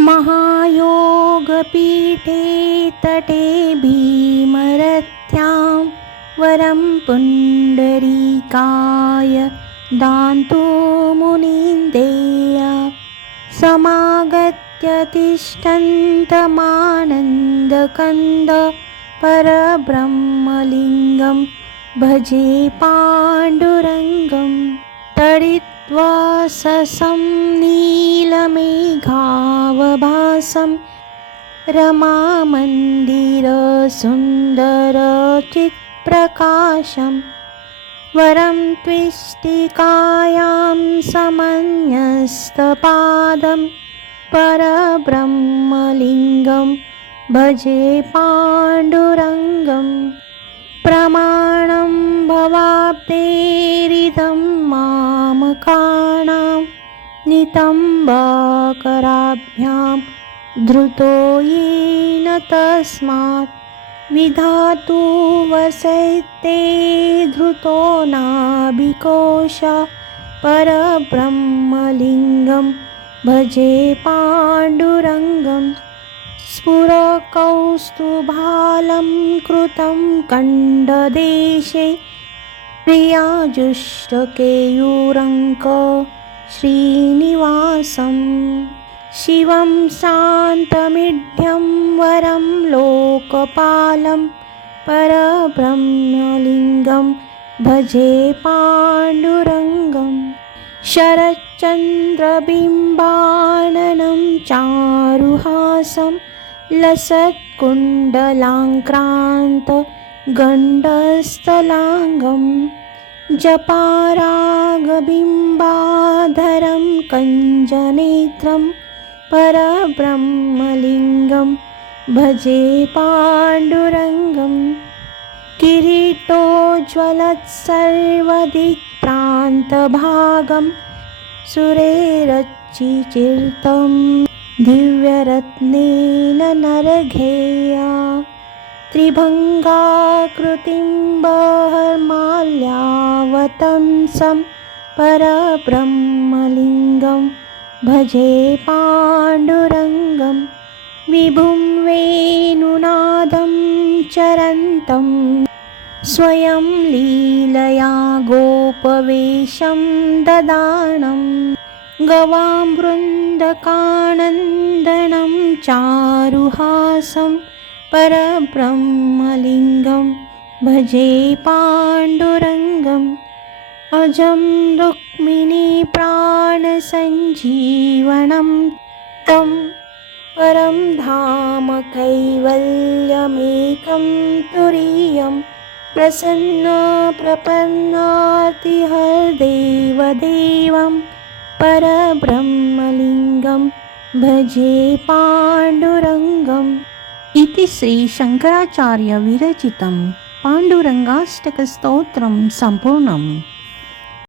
महायोगपीठे तटे भीमरथ्यां वरं पुण्डरीकाय दान्तु मुनिन्देय समागत्य तिष्ठन्तमानन्दकन्द परब्रह्मलिङ्गं भजे पाण्डुरङ्गं तडित्वा ससं नीलमेघावभासं रमामन्दिरसुन्दरचित्प्रकाशं वरं त्विष्टिकायां समन्यस्तपादं परब्रह्मलिङ्गं भजे पाण्डुरङ्गं प्रमाणं भवाब्देरिदं मामकाणां नितम्बाकराभ्यां धृतो येन तस्मात् विधातु वसैते धृतो नाभिकोश परब्रह्मलिङ्गं भजे पाण्डुरङ्गं स्फुरकौस्तुभालं कृतं कण्डदेशे प्रियाजुष्टकेयूरङ्क श्रीनिवासं शिवं शान्तमिढ्यं वरं लोकपालं परब्रह्मलिङ्गं भजे पाण्डुरङ्गं शरच्चन्द्रबिम्बाननं चारुहासं लसत्कुण्डलाङ्क्रान्तगण्डस्थलाङ्गं जपारागबिम्बाधरं कञ्जनेत्रं परब्रह्मलिङ्गं भजे पाण्डुरङ्गं किरीटोज्ज्वलत्सर्वदिक्प्रान्तभागं सुरेरचिचिर्तं दिव्यरत्नेन नरघेया त्रिभङ्गाकृतिं बर्माल्यावतंसं परब्रह्मलिङ्गं भजे पाण्डुरङ्गं विभुं वेणुनादं चरन्तं स्वयं लीलया गोपवेशं ददानं गवां वृन्दकानन्दनं चारुहासं परब्रह्मलिङ्गं भजे पाण्डुरङ्गम् अजं रुक्मिणीप्राणसञ्जीवनं तं परं धाम कैवल्यमेकं तुरीयं प्रसन्नप्रपन्नातिहरदेवदेवं परब्रह्मलिङ्गं भजे पाण्डुरङ्गम् इति श्री शंकराचार्य विरचितं पाण्डुरङ्गाष्टकस्तोत्रं सम्पूर्णम्।